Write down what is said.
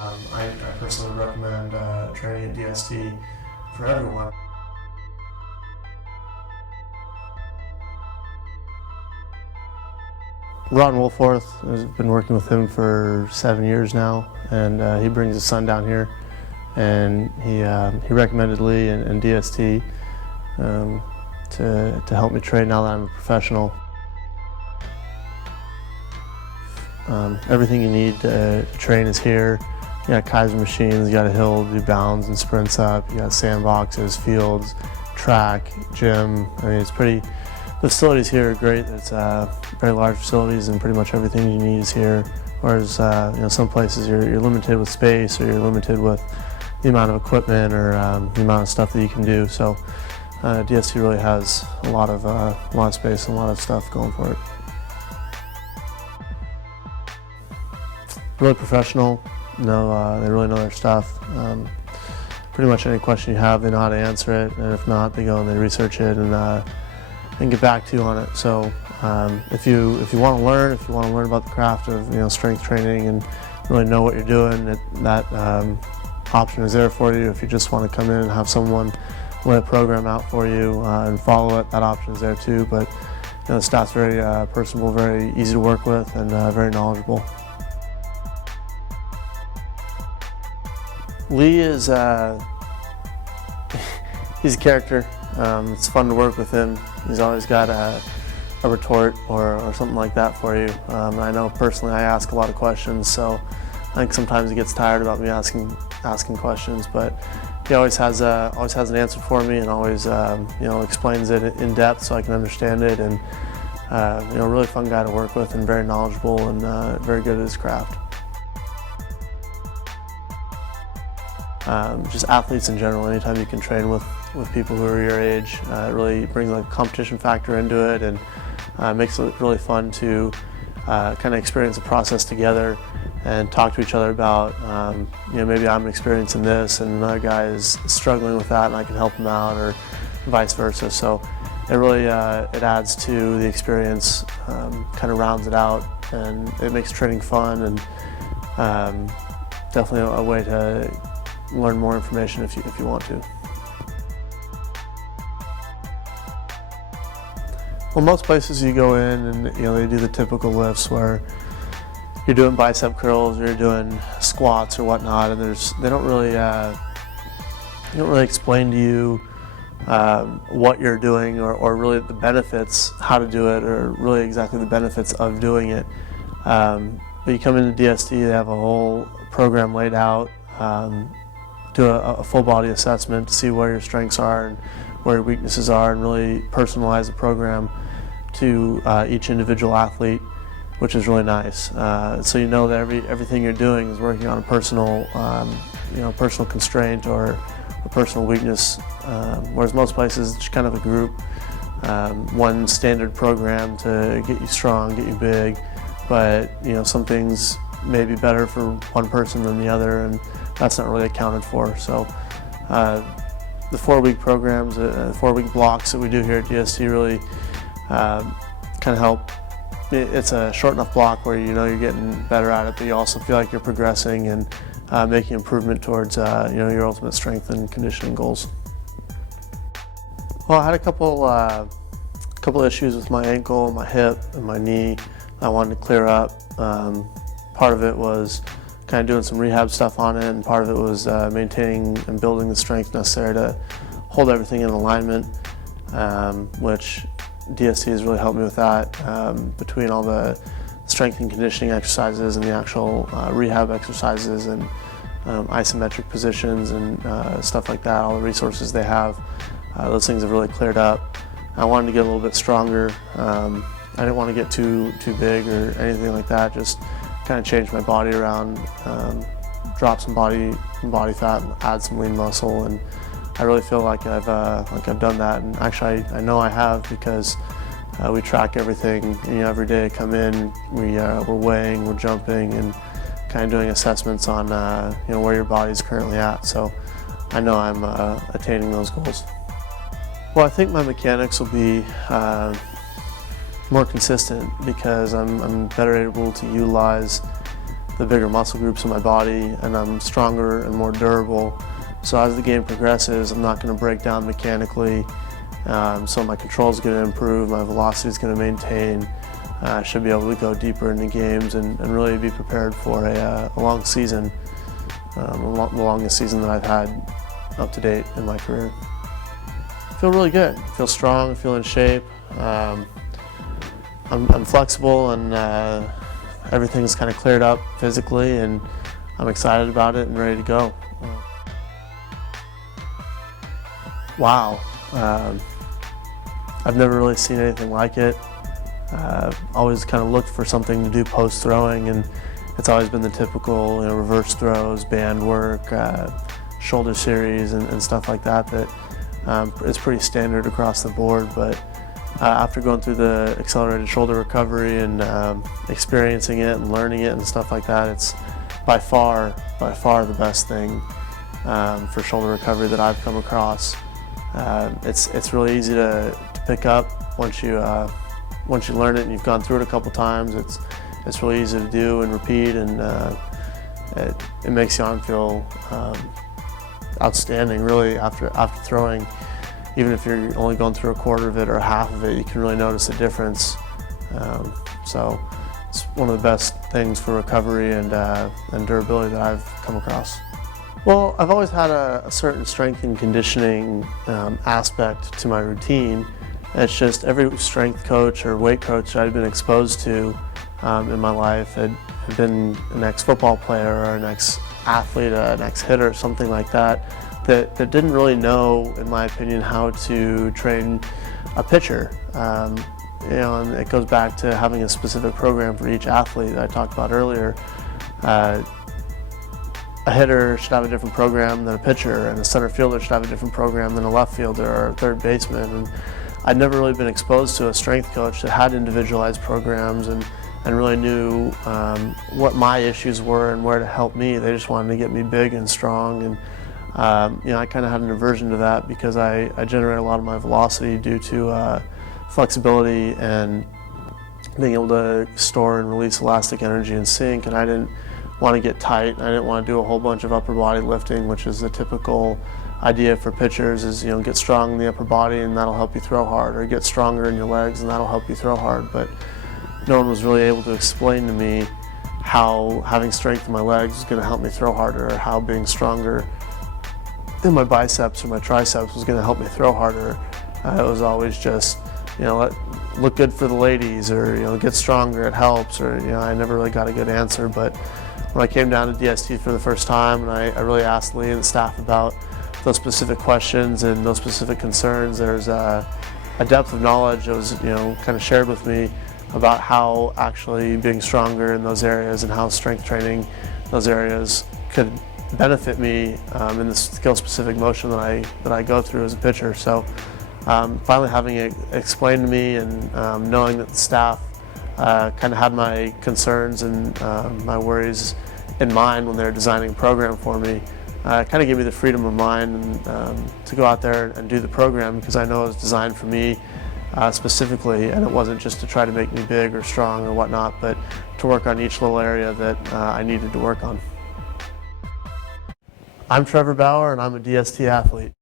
I personally recommend training at DST for everyone. Ron Wolforth, I've been working with him for 7 years now, and he brings his son down here, and he recommended Lee and DST to help me train now that I'm a professional. Everything you need to train is here. You got Kaiser machines, you got a hill to do bounds and sprints up, you got sandboxes, fields, track, gym. I mean, it's pretty, the facilities here are great. It's very large facilities and pretty much everything you need is here. Whereas, some places you're limited with space, or you're limited with the amount of equipment, or the amount of stuff that you can do. So DST really has a lot of space and a lot of stuff going for it. Really professional. They really know their stuff. Pretty much any question you have, they know how to answer it, and if not, they go and they research it and get back to you on it. So if you want to learn, about the craft of strength training and really know what you're doing, that option is there for you. If you just want to come in and have someone lay a program out for you and follow it, that option is there too. But the staff's very personable, very easy to work with, and very knowledgeable. Lee is he's a character. It's fun to work with him. He's always got a retort or something like that for you. I know personally I ask a lot of questions, so I think sometimes he gets tired about me asking questions, but he always has an answer for me, and always explains it in depth so I can understand it. And really fun guy to work with, and very knowledgeable, and very good at his craft. Just athletes in general, anytime you can train with people who are your age, it really brings a competition factor into it, and makes it really fun to kind of experience the process together and talk to each other about, maybe I'm experiencing this and another guy is struggling with that and I can help him out, or vice versa. So it really it adds to the experience, kind of rounds it out, and it makes training fun, and definitely a way to learn more information if you want to. Well, most places you go in and they do the typical lifts where you're doing bicep curls or you're doing squats or whatnot, and they don't really explain to you what you're doing, or really the benefits, how to do it, or really exactly the benefits of doing it. But you come into DST, they have a whole program laid out. Do a full body assessment to see where your strengths are and where your weaknesses are, and really personalize the program to each individual athlete, which is really nice. So that everything you're doing is working on a personal, personal constraint or a personal weakness. Whereas most places, it's kind of a group, one standard program to get you strong, get you big. But some things may be better for one person than the other, and that's not really accounted for. So the 4-week programs, 4-week blocks that we do here at DST really kind of help. It's a short enough block where you're getting better at it, but you also feel like you're progressing and making improvement towards your ultimate strength and conditioning goals. Well, I had a couple issues with my ankle, my hip, and my knee I wanted to clear up. Part of it was kind of doing some rehab stuff on it, and part of it was maintaining and building the strength necessary to hold everything in alignment, which DST has really helped me with that, between all the strength and conditioning exercises and the actual rehab exercises and isometric positions and stuff like that, all the resources they have. Those things have really cleared up. I wanted to get a little bit stronger. I didn't want to get too big or anything like that, just kind of change my body around, drop some body fat, and add some lean muscle, and I really feel like I've done that. And actually, I know I have, because we track everything. Every day I come in, we're weighing, we're jumping, and kind of doing assessments on where your body's currently at. So I know I'm attaining those goals. Well, I think my mechanics will be more consistent, because I'm better able to utilize the bigger muscle groups in my body, and I'm stronger and more durable. So as the game progresses, I'm not going to break down mechanically. So my control is going to improve, my velocity is going to maintain. I should be able to go deeper into games and really be prepared for a long season, the longest season that I've had up to date in my career. I feel really good. I feel strong, I feel in shape. I'm flexible, and everything's kind of cleared up physically, and I'm excited about it and ready to go. Wow. I've never really seen anything like it. Always kind of looked for something to do post-throwing, and it's always been the typical, reverse throws, band work, shoulder series, and stuff like that is pretty standard across the board. But after going through the accelerated shoulder recovery and experiencing it and learning it and stuff like that, it's by far the best thing for shoulder recovery that I've come across. It's really easy to pick up once you learn it and you've gone through it a couple times. It's really easy to do and repeat, and it makes you feel outstanding. Really, after throwing, even if you're only going through a quarter of it or half of it, you can really notice a difference. So it's one of the best things for recovery and durability that I've come across. Well, I've always had a certain strength and conditioning aspect to my routine. It's just every strength coach or weight coach I'd been exposed to in my life had been an ex-football player or an ex-athlete, an ex-hitter, something like that didn't really know, in my opinion, how to train a pitcher. And it goes back to having a specific program for each athlete that I talked about earlier. A hitter should have a different program than a pitcher, and a center fielder should have a different program than a left fielder or a third baseman. And I'd never really been exposed to a strength coach that had individualized programs and really knew what my issues were and where to help me. They just wanted to get me big and strong, and I kind of had an aversion to that because I generate a lot of my velocity due to flexibility and being able to store and release elastic energy in sync, and I didn't want to get tight. I didn't want to do a whole bunch of upper body lifting, which is the typical idea for pitchers, is get strong in the upper body and that'll help you throw hard, or get stronger in your legs and that'll help you throw hard. But no one was really able to explain to me how having strength in my legs was going to help me throw harder, or how being stronger in my biceps or my triceps was going to help me throw harder. It was always just, look good for the ladies, or get stronger, it helps, or I never really got a good answer. But when I came down to DST for the first time, and I really asked Lee and the staff about those specific questions and those specific concerns, there's a depth of knowledge that was kind of shared with me about how actually being stronger in those areas and how strength training in those areas could benefit me in the skill-specific motion that I go through as a pitcher. So finally having it explained to me, and knowing that the staff kind of had my concerns and my worries in mind when they were designing a program for me, kind of gave me the freedom of mind and to go out there and do the program, because I know it was designed for me specifically, and it wasn't just to try to make me big or strong or whatnot, but to work on each little area that I needed to work on. I'm Trevor Bauer, and I'm a DST athlete.